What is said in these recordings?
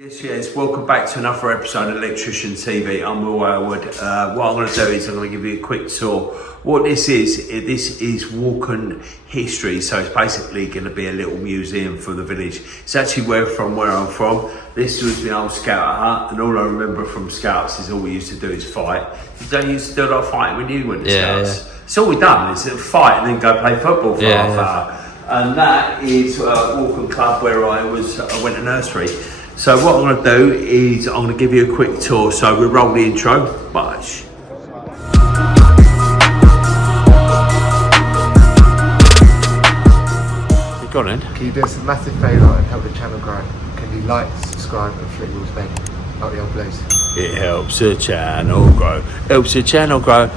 Yes, welcome back to another episode of Electrician TV. I'm Will Aylward. What I'm going to do is I'm going to give you a quick tour. What this is walking history, so it's basically going to be a little museum for the village. It's actually where I'm from. This was the old scout hut, and all I remember from scouts is all we used to do is fight. You used to do a lot of fighting when you went to scouts. Yeah. It's all we done is fight and then go play football for half hour. And that is Walking Club where I went to nursery. So what I'm going to do is I'm going to give you a quick tour. So we'll roll the intro. Watch. You got in? Can you do us a massive favour and help the channel grow? Can you like, subscribe and flick Will's bell like the old blues? It helps the channel grow. Helps the channel grow.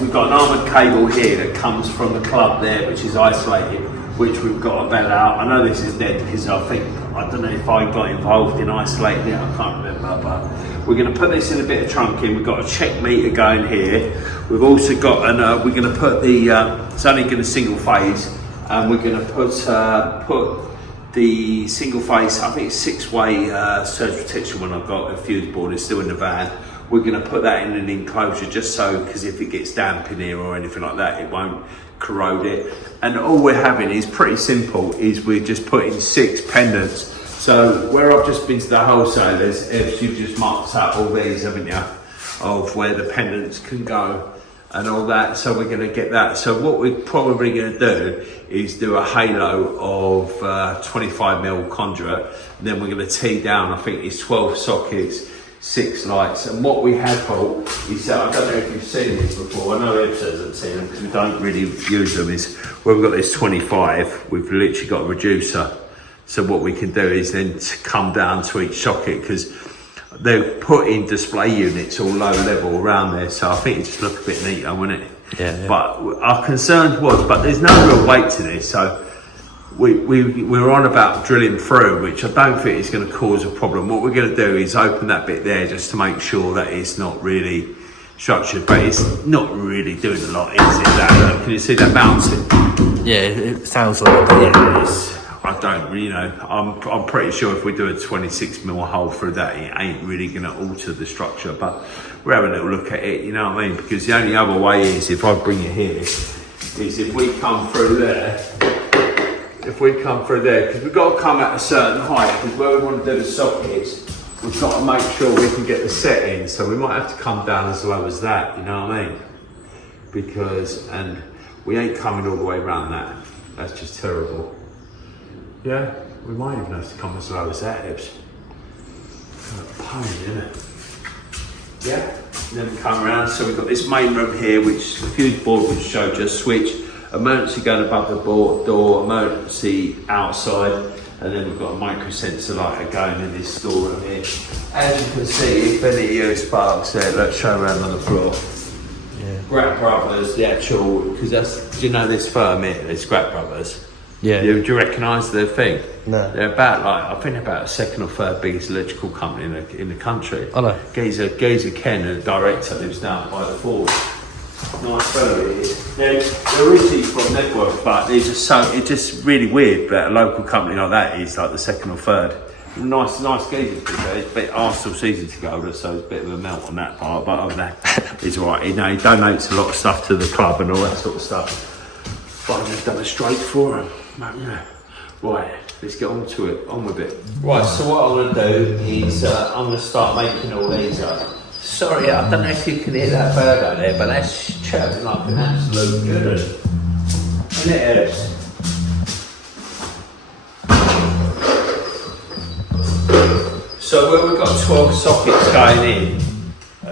We've got an armoured cable here that comes from the club there, which is isolated, which we've got to bed out. I know this is dead because I don't know if I got involved in isolating it, I can't remember, but we're going to put this in a bit of trunking. We've got a check meter going here. We've also got we're going to put it's only going to single phase, and we're going to put the single phase, I think it's 6-way surge protection one I've got, a fuse board is still in the van. We're going to put that in an enclosure just so, because if it gets damp in here or anything like that, it won't corrode it. And all we're having is pretty simple, is we're just putting 6 pendants. So where I've just been to the wholesalers, you've just marked up all these, haven't you, of where the pendants can go and all that. So we're going to get that. So what we're probably going to do is do a halo of 25mm conduit. And then we're going to tee down, I think it's 12 sockets, 6 lights. And what we have got is, I don't know if you've seen this before, I know Eb hasn't seen them because we don't really use them, is where we've got this 25, we've literally got a reducer. So what we can do is then come down to each socket, because they're putting display units all low level around there, so I think it just look a bit neater, wouldn't it? Yeah. But our concern was, but there's no real weight to this, so we're on about drilling through, which I don't think is going to cause a problem. What we're going to do is open that bit there just to make sure that it's not really structured, but it's not really doing a lot, is it? That, can you see that bouncing? Yeah, it sounds like it. Yeah, it is. I don't really know. I'm pretty sure if we do a 26mm hole through that, it ain't really going to alter the structure, but we're having a little look at it, you know what I mean? Because the only other way is, if I bring it here, is if we come through there, because we've got to come at a certain height, because where we want to do the sockets, we've got to make sure we can get the set in, so we might have to come down as low as that, you know what I mean? Because, and we ain't coming all the way around that. That's just terrible. Yeah, we might even have to come as low as that, Ebs. Pain, isn't it? Yeah, and then we come around, so we've got this main room here, which the fuse board which showed you a switch, emergency going above the door, emergency outside, and then we've got a micro sensor lighter going in this storeroom here. As you can see, if any of you sparks there, let's show around on the floor. Yeah. Scrap Brothers, the actual, because that's, do you know this firm here, the Scrap Brothers? Yeah. Do you recognise their thing? No. They're about I think they're about the 2nd or 3rd biggest electrical company in the country. I know. Geezer Ken, the director, lives down by the Ford. Nice fellow it is. They're originally from Network, but they're just it's just really weird that a local company like that is like the 2nd or 3rd. Nice geezer to be fair. It's a bit Arsenal season to go, so it's a bit of a melt on that part, but other than that, he's alright. He donates a lot of stuff to the club and all that sort of stuff. But I've just done it straight for him. Right, let's get on with it. Right, so what I'm going to do is I'm going to start making all these up. Sorry, I don't know if you can hear that bird out there, but that's chirping like an absolute good one. Isn't it, Ellis? So where we've got 12 sockets going in,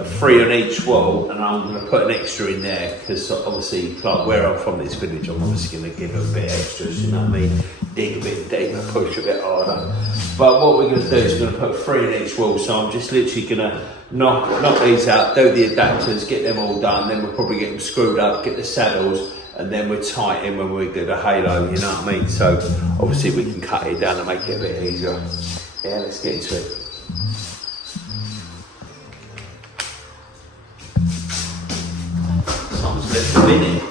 3 on each wall, and I'm going to put an extra in there, because obviously, like where I'm from, this village, I'm obviously going to give a bit extras, you know what I mean? Dig a bit deeper, push a bit harder. But what we're going to do is we're going to put 3 in each wall, so I'm just literally going to knock these out, do the adapters, get them all done, then we'll probably get them screwed up, get the saddles, and then we're tight in when we do the halo, you know what I mean? So obviously we can cut it down and make it a bit easier. Yeah, let's get into it. Someone's just a minute.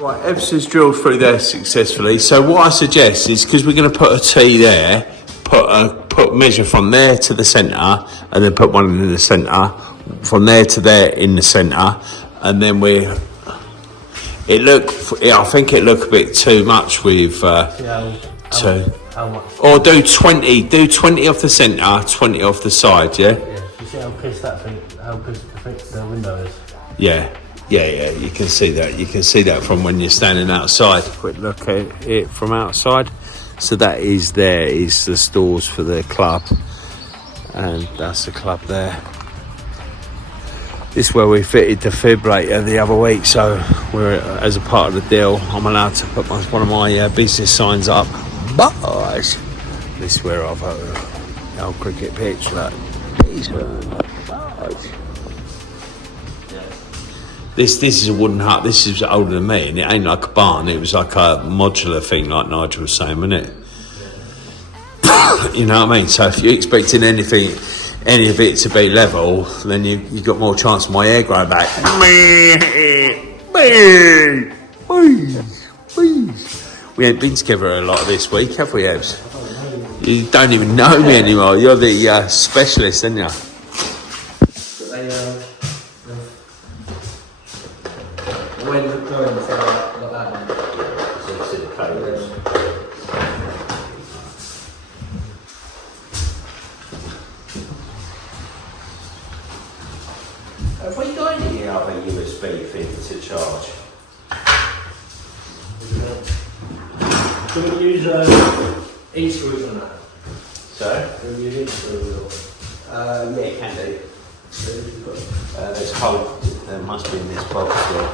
Right, Evs has drilled through there successfully. So what I suggest is, because we're going to put a T there, put measure from there to the centre, and then put one in the centre, from there to there in the centre, and then I think it looked a bit too much with two. How much? Or do 20 off the centre, 20 off the side, yeah? Yeah. You see how crisp the window is? Yeah, you can see that. You can see that from when you're standing outside. Quick look at it from outside. So that is the stores for the club. And that's the club there. This is where we fitted the defibrillator the other week. So we're, as a part of the deal, I'm allowed to put one of my business signs up. But this is where I've the old cricket pitch. Like, This is a wooden hut. This is older than me, and it ain't like a barn. It was like a modular thing, like Nigel was saying, wasn't it? You know what I mean? So if you're expecting any of it to be level, then you got more chance of my hair growing back. We ain't been together a lot this week, have we, Ebs? You don't even know me anymore. You're the specialist, aren't you? When the drawings are like that one. Have we got any other USB thing to charge? Can we use e-screws on that? Sorry? Can we use e-screws? Yeah, you can do. There's hole. There must be in this box here.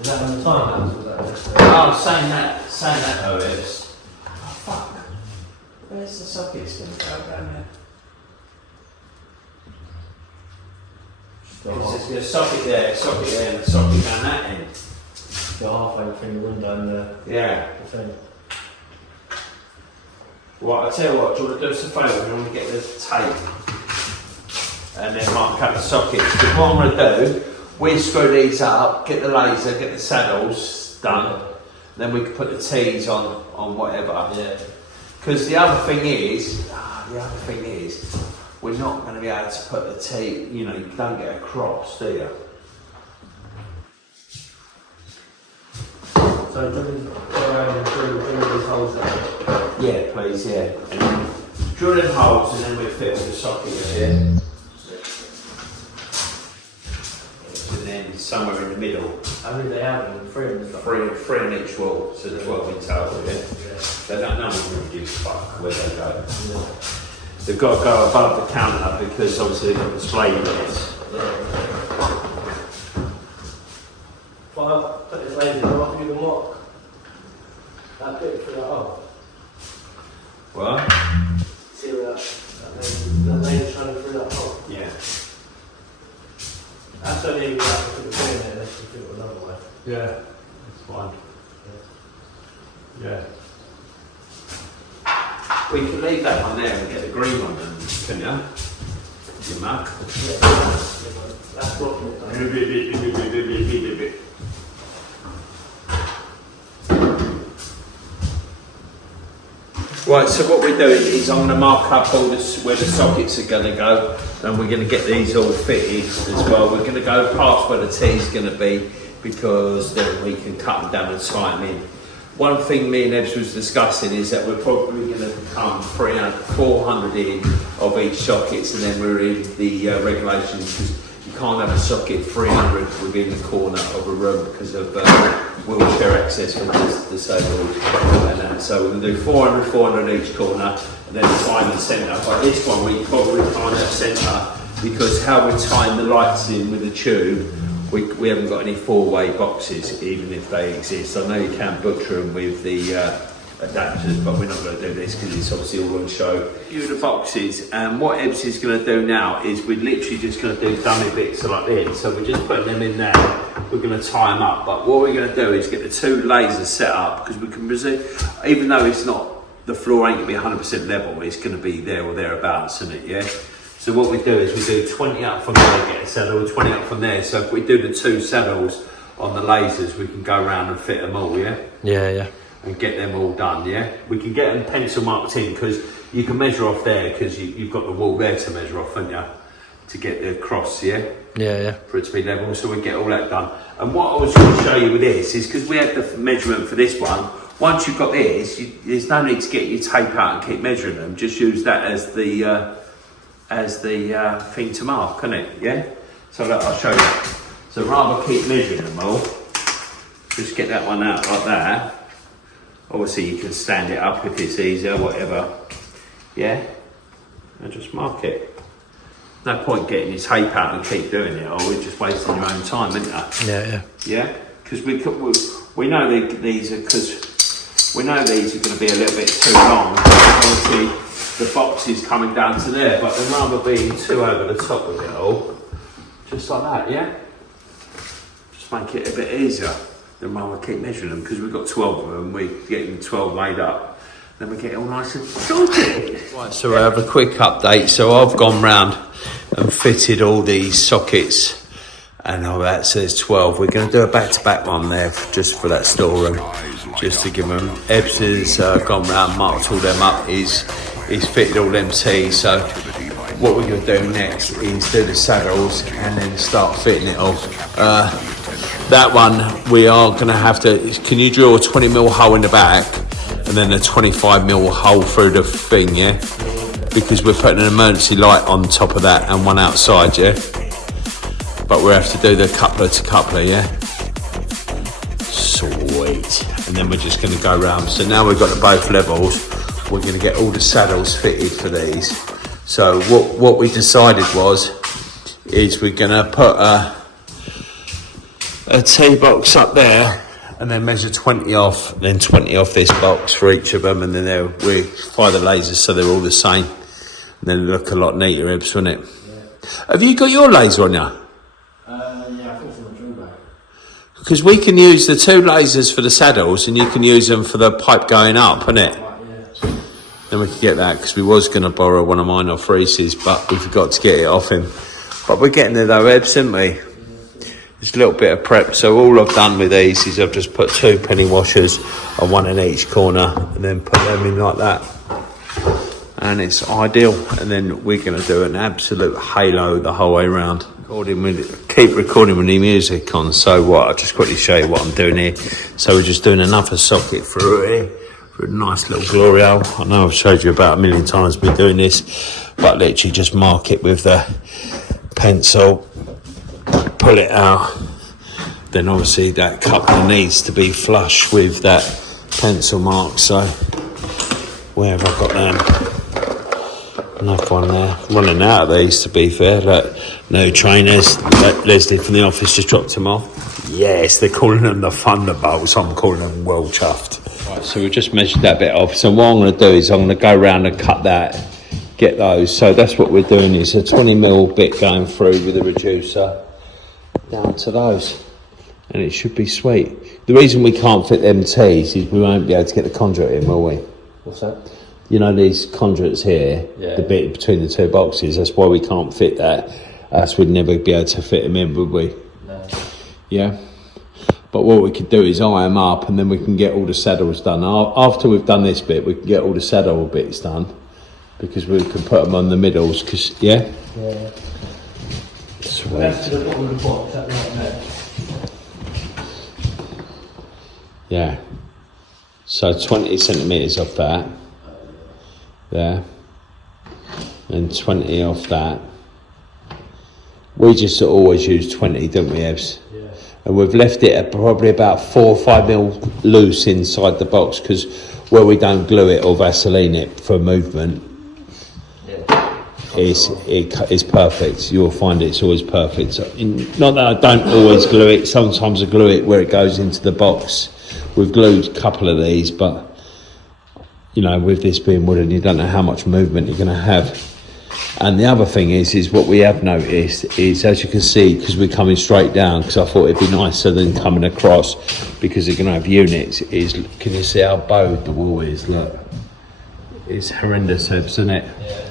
Is that on the time lapse? Oh, saying that though is. Oh fuck. Where's the sockets going to go down there? There's a socket there, and a socket down that end. You're halfway between the window and the thing. Well, I'll tell you what, do you want to do us a favour? We want to get the tape and then mark up the sockets. Because what I'm going to do, we screw these up, get the laser, get the saddles done, then we can put the T's on whatever. Yeah. Because the other thing is, we're not going to be able to put the T, you don't get a cross, do you? So do we go around and drill these holes there? Yeah, please, yeah. And then drill them holes and then we'll fit all the sockets, yeah? And then somewhere in the middle. How many they have? Three of them? Three on each wall, so 12 in total, yeah? They don't know really give a fuck where they go. Yeah. They've got to go above the counter because obviously they've got display units. Well, I'll put this laser right through the mark. That bit through that hole. What? See where that laser's trying to through that hole? Yeah. That's only we have to put the pin in there, let's just do it another way. Yeah, that's fine. Yeah. We can leave that one there and get the green one, then, couldn't you? Your mark. Yeah, that's blocking it. Right, so what we're doing is I'm going to mark up all this, where the sockets are going to go, and we're going to get these all fitted as well. We're going to go past where the T is going to be, because then we can cut them down and tie them in. One thing me and Ebs was discussing is that we're probably going to come 400 in of each sockets, and then we're in the regulations, because you can't have a socket 300 within the corner of a room because of wheelchair access for disabled and that. So we're going to do 400 each corner, and then tie in the centre. But this one we probably can't have centre, because how we're tying the lights in with the tube, we haven't got any four-way boxes, even if they exist. I know you can butcher them with the adapters, but we're not going to do this because it's obviously all on show. Here are the boxes, and what Ebbs is going to do now is we're literally just going to do dummy bits like this. So we're just putting them in there, we're going to tie them up, but what we're going to do is get the two lasers set up, because we can presume, even though it's not, the floor ain't going to be 100% level, it's going to be there or thereabouts, isn't it, yeah? So what we do is we do 20 up from there, get a saddle, 20 up from there. So if we do the two saddles on the lasers, we can go around and fit them all, yeah? Yeah. And get them all done, yeah? We can get them pencil marked in, because you can measure off there, because you've got the wall there to measure off, haven't you? To get the cross, yeah? Yeah. For it to be level, so we get all that done. And what I was going to show you with this is, because we had the measurement for this one, once you've got this, there's no need to get your tape out and keep measuring them. Just use that as the thing to mark, isn't it? Yeah. So look, I'll show you. So rather keep measuring them all, just get that one out like that. Obviously, you can stand it up if it's easier, whatever. Yeah. And just mark it. No point getting your tape out and keep doing it, or we're just wasting your own time, isn't it? Yeah. Yeah. Because we know these are going to be a little bit too long. Obviously, the box is coming down to there, but then rather being too over the top of it all, just like that, yeah? Just make it a bit easier than rather keep measuring them, because we've got 12 of them, we're getting 12 made up, then we get it all nice and sorted. Right, so I have a quick update. So I've gone round and fitted all these sockets and all that, so there's 12. We're going to do a back-to-back one there just for that storeroom, just to give them. Ebbs has gone round, marked all them up, he's fitted all them T's. So what we're going to do next is do the saddles and then start fitting it all. That one we are going to have to, can you drill a 20mm hole in the back and then a 25mm hole through the thing, yeah? Because we're putting an emergency light on top of that and one outside, yeah? But we have to do the coupler to coupler, yeah? Sweet. And then we're just going to go round. So now we've got the both levels, we're going to get all the saddles fitted for these. So what we decided is we're going to put a T-box up there and then measure 20 off, then 20 off this box for each of them, and then we fire the lasers so they're all the same. And then look a lot neater, Ebbs, wouldn't it? Yeah. Have you got your laser on you? Yeah, I think it's on the drill bag. Because we can use the two lasers for the saddles and you can use them for the pipe going up, isn't it? Right, yeah. Then we could get that, because we was going to borrow one of mine off Reese's, but we forgot to get it off him. But we're getting there though, Ebbs, isn't we? Just a little bit of prep. So all I've done with these is I've just put 2 penny washers and one in each corner and then put them in like that. And it's ideal. And then we're going to do an absolute halo the whole way around. Keep recording with the music on. So what? I'll just quickly show you what I'm doing here. So we're just doing another socket through here for a nice little glory hole. I know I've showed you about 1,000,000 times me doing this, but literally just mark it with the pencil, pull it out. Then obviously that coupler needs to be flush with that pencil mark. So where have I got them? Enough one there. Running out of these, to be fair. Look, no trainers. Leslie from the office just dropped them off. Yes, they're calling them the Thunderbolts. I'm calling them well chuffed. Right, so we just measured that bit off. So what I'm going to do is I'm going to go around and cut that, get those. So that's what we're doing, is a 20mm bit going through with a reducer down to those. And it should be sweet. The reason we can't fit them T's is we won't be able to get the conduit in, will we? What's that? You know these conduits here, yeah. The bit between the two boxes, that's why we can't fit that. Else we'd never be able to fit them in, would we? No. Yeah? But what we could do is eye them up and then we can get all the saddles done. After we've done this bit, we can get all the saddle bits done, because we can put them on the middles, because, yeah? Yeah. Sweet. That's to the bottom of the box, that right there. Yeah. So 20 centimetres off that. There. And 20 off that. We just always use 20, don't we, Ebbs? Yeah. And we've left it at probably about 4 or 5mm loose inside the box, because where we don't glue it or Vaseline it for movement, it's perfect. You'll find it's always perfect. Not that I don't always glue it. Sometimes I glue it where it goes into the box. We've glued a couple of these, but you know, with this being wooden, you don't know how much movement you're going to have. And the other thing is what we have noticed is, as you can see, because we're coming straight down, because I thought it'd be nicer than coming across, because you're going to have units, is, can you see how bowed the wall is? Look, it's horrendous, isn't it? Yeah.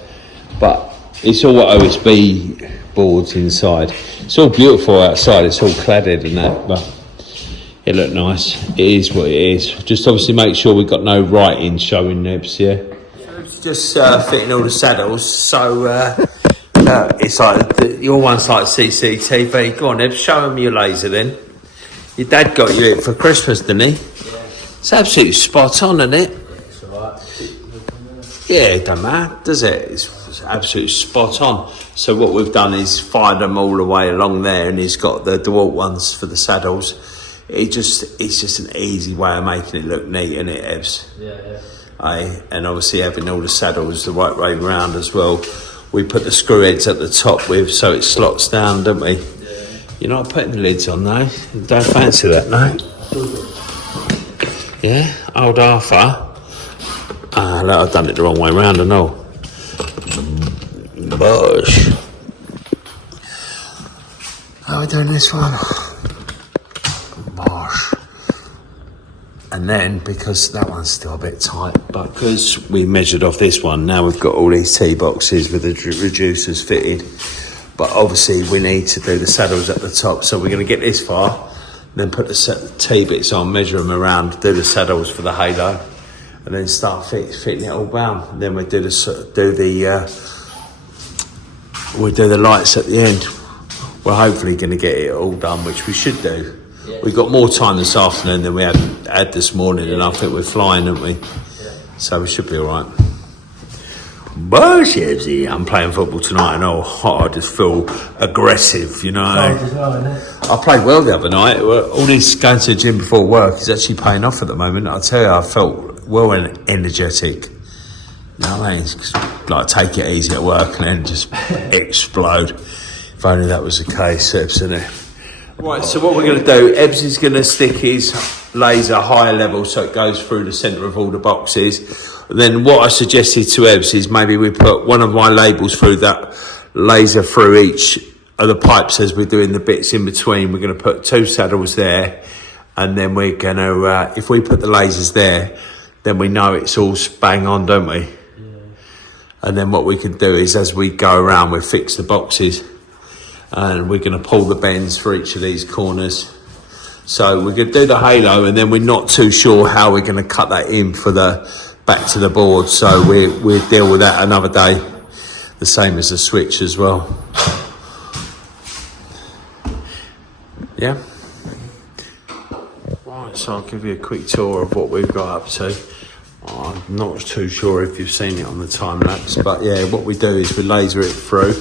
But it's all OSB boards inside. It's all beautiful outside, it's all cladded and that, but it looked nice. It is what it is. Just obviously make sure we've got no writing showing nibs, yeah? Just fitting all the saddles, so it's like your one's like CCTV. Go on, Nibs, show them your laser then. Your dad got you it for Christmas, didn't he? Yeah. It's absolutely spot on, isn't it? Yeah, it's alright. Yeah, it don't matter, does it? It's absolutely spot on. So what we've done is fired them all the way along there, and he's got the DeWalt ones for the saddles. It's just an easy way of making it look neat, isn't it, Evs? Yeah. And obviously having all the saddles the right way round as well. We put the screw heads at the top with, so it slots down, don't we? Yeah. You're not putting the lids on, though. You don't fancy that, no? Yeah, old Arthur. Look, I've done it the wrong way round, I know. Bosh. How are we doing this one? Bosh. And then, because that one's still a bit tight, but because we measured off this one, now we've got all these T-boxes with the reducers fitted. But obviously we need to do the saddles at the top, so we're going to get this far, then put the T-bits on, measure them around, do the saddles for the halo, and then start fitting it all down. And then we do the lights at the end. We're hopefully going to get it all done, which we should do. Yeah. We've got more time this afternoon than we had this morning, and I think we're flying, aren't we? Yeah. So we should be all right. Bullshit, I'm playing football tonight, and I just feel aggressive, you know. I played well the other night. All this going to the gym before work is actually paying off at the moment. I tell you, I felt well and energetic. You know what I mean? Just, like, take it easy at work and then just explode. If only that was the case, isn't it? Right, so what we're going to do, Ebbs is going to stick his laser higher level so it goes through the centre of all the boxes. Then what I suggested to Ebbs is maybe we put one of my labels through that laser through each of the pipes as we're doing the bits in between. We're going to put 2 saddles there, and then we're going to, if we put the lasers there, then we know it's all bang on, don't we? Yeah. And then what we can do is, as we go around, we'll fix the boxes. And we're going to pull the bends for each of these corners. So we're going to do the halo, and then we're not too sure how we're going to cut that in for the back to the board. So we'll deal with that another day. The same as the switch as well. Yeah? Right, so I'll give you a quick tour of what we've got up to. I'm not too sure if you've seen it on the time lapse, but yeah, what we do is we laser it through.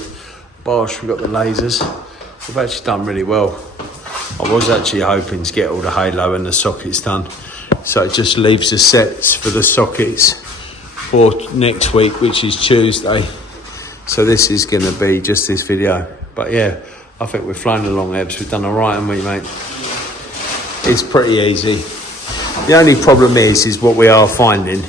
Bosh, we've got the lasers. We've actually done really well. I was actually hoping to get all the halo and the sockets done. So it just leaves the sets for the sockets for next week, which is Tuesday. So this is going to be just this video. But yeah, I think we're flying along, Ebbs. We've done all right, haven't we, mate? It's pretty easy. The only problem is what we are finding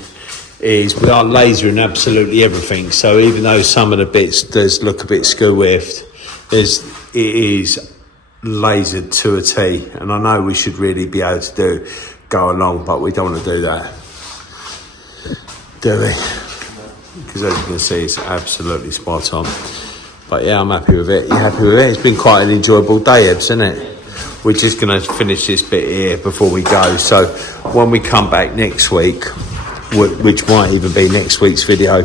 is we are lasering absolutely everything. So even though some of the bits does look a bit skew-whiffed, it is lasered to a T. And I know we should really be able to go along, but we don't want to do that, do we? Because as you can see, it's absolutely spot on. But yeah, I'm happy with it. You happy with it? It's been quite an enjoyable day, Ebbs, isn't it? We're just going to finish this bit here before we go. So when we come back next week, which might even be next week's video.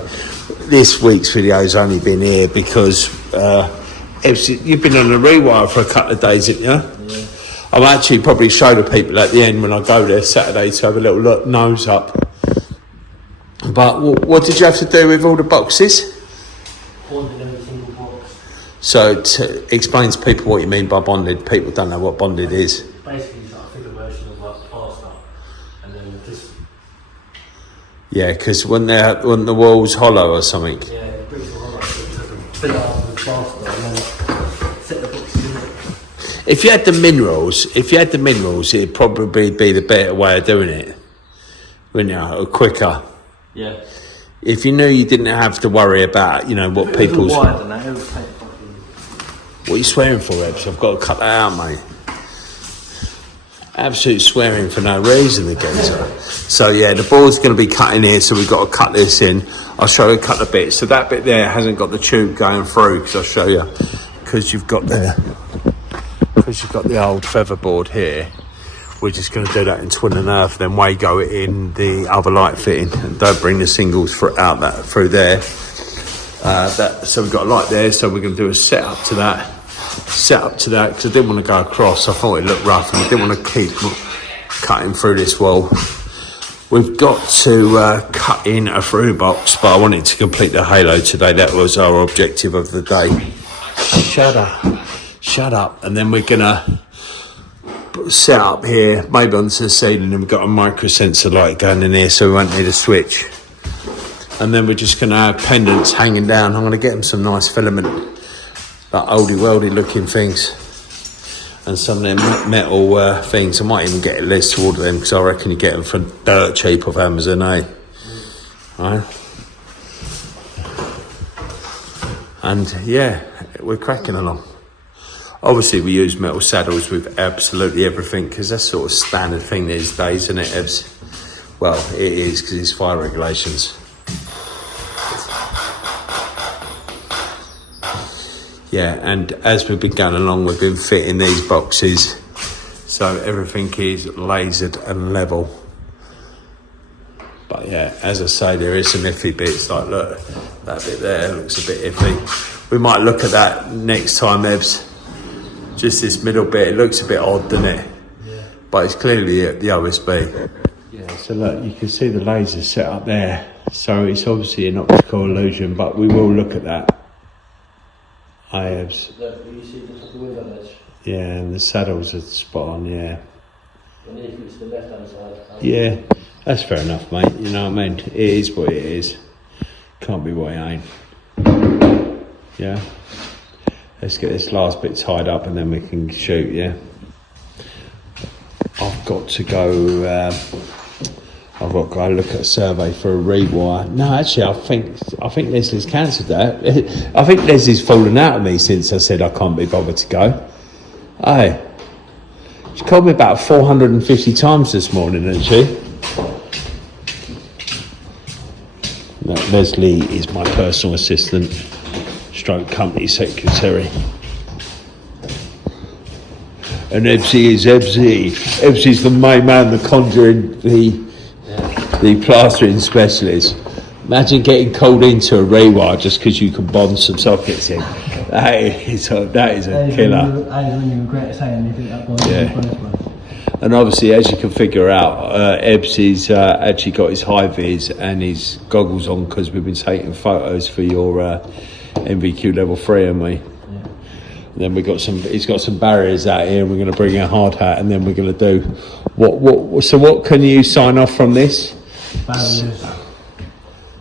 This week's video has only been here because you've been on a rewire for a couple of days, haven't you? Yeah. I'll actually probably show the people at the end when I go there Saturday to have a little look, nose up. But what did you have to do with all the boxes? Bonded every single box. So to explain to people what you mean by bonded. People don't know what bonded is. Basically, it's like a figure version of like plaster, and then just. Yeah, because when the wall's hollow or something. Yeah, the bricks are hollow, so you have to fill it up with plaster and then set the boxes in it. If you had the minerals, it'd probably be the better way of doing it, wouldn't you? Or quicker. Yeah. If you knew you didn't have to worry about, you know, what people's... Wide and that, it would take fucking... What are you swearing for, Ebs? I've got to cut that out, mate. Absolute swearing for no reason, the geezer. So yeah, the board's going to be cut in here, so we've got to cut this in. I'll show you a couple of bits. So that bit there hasn't got the tube going through, because I'll show you. Because you've got the old feather board here. We're just going to do that in twin and earth, then Wago it in the other light fitting, and don't bring the singles through there. So we've got a light there, so we're going to do a setup to that, because I didn't want to go across. I thought it looked rough, and I didn't want to keep cutting through this wall. We've got to cut in a through box, but I wanted to complete the halo today. That was our objective of the day. Shut up. And then we're going to set up here, maybe onto the ceiling, and we've got a micro sensor light going in here, so we won't need a switch. And then we're just going to have pendants hanging down. I'm going to get them some nice filament, like oldie-weldy looking things, and some of them metal things. I might even get a list to order them, because I reckon you get them for dirt cheap off Amazon, Right? And yeah, we're cracking along. Obviously, we use metal saddles with absolutely everything, because that's sort of standard thing these days, isn't it, Ebs? Well, it is, because it's fire regulations. Yeah, and as we've been going along, we've been fitting these boxes, so everything is lasered and level. But yeah, as I say, there is some iffy bits, like look, that bit there looks a bit iffy. We might look at that next time, Ebs. Just this middle bit, it looks a bit odd, doesn't it? Yeah. But it's clearly the OSB. Yeah, so look, you can see the laser set up there. So it's obviously an optical illusion, but we will look at that. Ebs. You see the top of the window ledge? Yeah, and the saddles are spot on, yeah. And if it's the left hand side. Yeah, that's fair enough, mate. You know what I mean? It is what it is. Can't be what it ain't. Yeah. Let's get this last bit tied up and then we can shoot, yeah? I've got to go look at a survey for a rewire. No, actually, I think Leslie's cancelled that. I think Leslie's fallen out of me since I said I can't be bothered to go. Hey, she called me about 450 times this morning, hasn't she? No, Leslie is my personal assistant. Stroke company secretary. And Ebsy is Ebsy. Ebsy's the main man, the conjuring, the plastering specialist. Imagine getting called into a rewire just because you can bond some sockets in. That is a killer. That is when you regret saying anything that bond in the first place. And obviously, as you can figure out, Ebsy's actually got his high vis and his goggles on, because we've been taking photos for your MVQ level 3, haven't we? Yeah. And then he's got some barriers out here, and we're going to bring a hard hat, and then we're going to do what can you sign off from this? Barriers,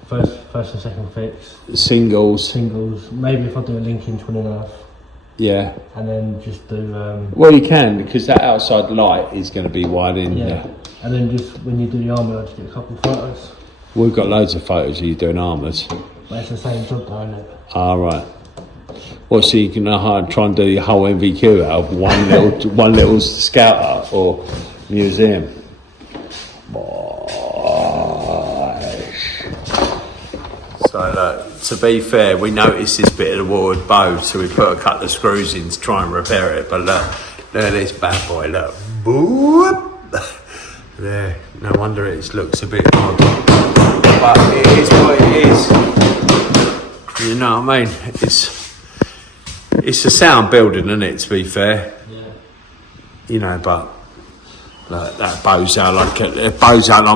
first and second fix. Singles, maybe if I do a link in twin and a half. Yeah. And then just do well, you can, because that outside light is going to be wide in. Yeah. And then just when you do the armour, I'll just get a couple of photos. We've got loads of photos of you doing armours. But it's the same job though, isn't it? Ah, right. Well, so you can try and do your whole MVQ out of one little scout hut or museum. So look, to be fair, we noticed this bit of the wall had bowed, so we put a couple of screws in to try and repair it. But look at this bad boy, look. Boop. There, no wonder it looks a bit odd. But it is what it is. You know what I mean? It's a sound building, isn't it, to be fair? Yeah. You know, but look, that bows out like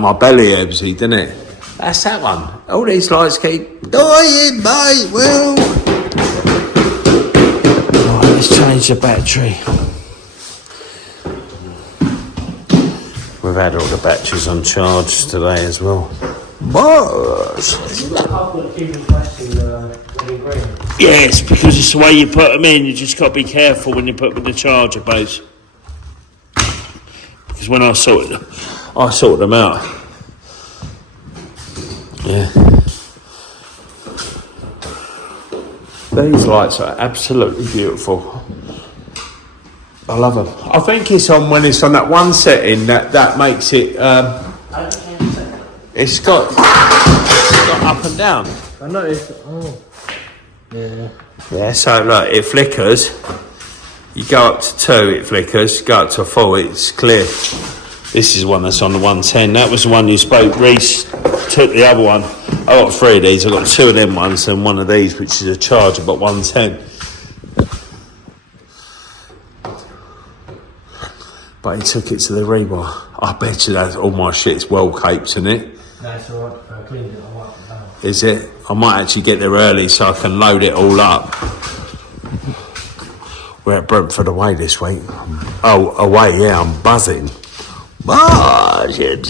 my belly, Ebsy, doesn't it? That's that one. All these lights keep dying, mate. Well, right, let's change the battery. We've had all the batteries on charge today as well. Yes, because it's the way you put them in. You just got to be careful when you put them in the charger base. Because when I sorted them out. Yeah. These lights are absolutely beautiful. I love them. I think it's on when it's on that one setting that makes it. It's got up and down. I noticed. Oh. Yeah. Yeah. So look, it flickers. You go up to 2, it flickers. Go up to 4, it's clear. This is one that's on the 110. That was the one you spoke. Reese took the other one. I got 3 of these. I got 2 of them ones and one of these, which is a charger, but 110. But he took it to the rebar. I bet you that all my shit's well caped, isn't it? No, it's alright. I cleaned it. I wiped it down. Is it? I might actually get there early so I can load it all up. We're at Brentford away this week. Oh, away, yeah, I'm buzzing. Buzzing.